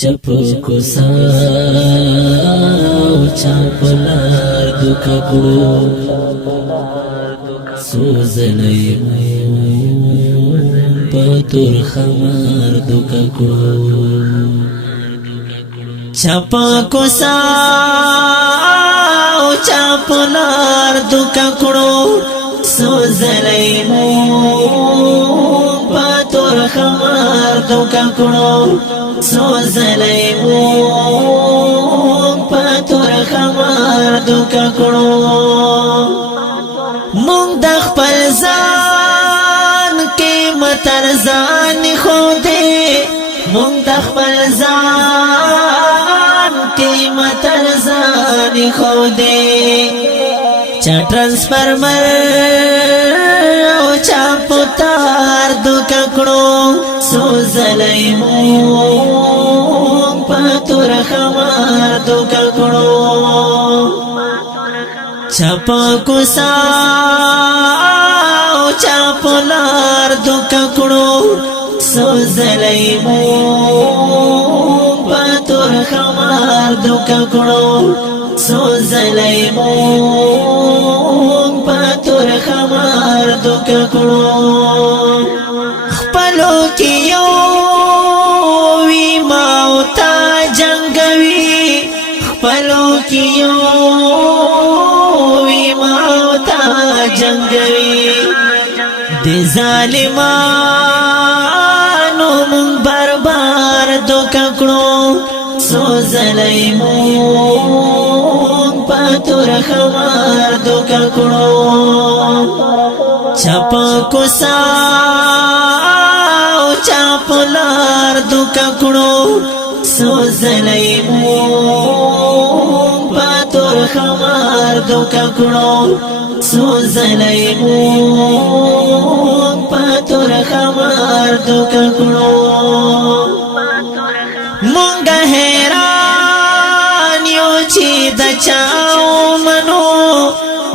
چپ کوسا او چاپلار دوکا کړو سوزلې پتور خمار دوکا کړو چپ کوسا او چاپلار دوکا کړو سوزلې پتور خمار دوکا کړو سوزلې پتور خمار دوکا کړو مونږ د خپل ځان کې مترزان خو دې مونږ د خپل ځان کې مترزان خو دې چا ټرانسفارمر او چا پوتار دوکا کړو سوزلې پتور خمار دوکا کړو چپ کوسا او چاپلار دوکا کړو سوزلې پتور خمار دوکا کړو سوزلې پتور خمار دوکا کړو خپلو کې یو وی ماوتا جنگوي خپلو کې یو وی ماوتا جنگوي د ظالمانو مون بربار دوکا کړو سوزلې پتور خمار دوکا کړو چپ کوسا او چاپلار دوکا کړو سوزلې پتور خمار دوکا کړو سوزلې پتور خمار دوکا کړو مونږ حیران یو چې د چاو منو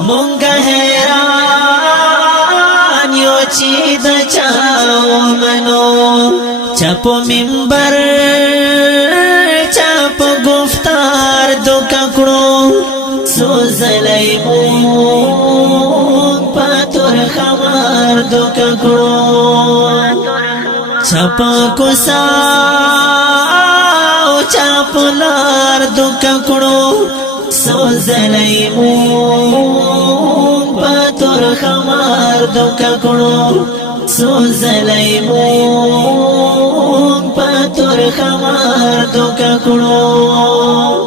مونږ حیران یو چې د چاو منو چپ منبر چپ گفتار دوکا کړو سوزلې پتور خمار دوکا کړو چپ کوسا او چاپلار دوکا کړو سوزلې پتور خمار دوکا کړو سوزلې پتور خمار دوکا کړو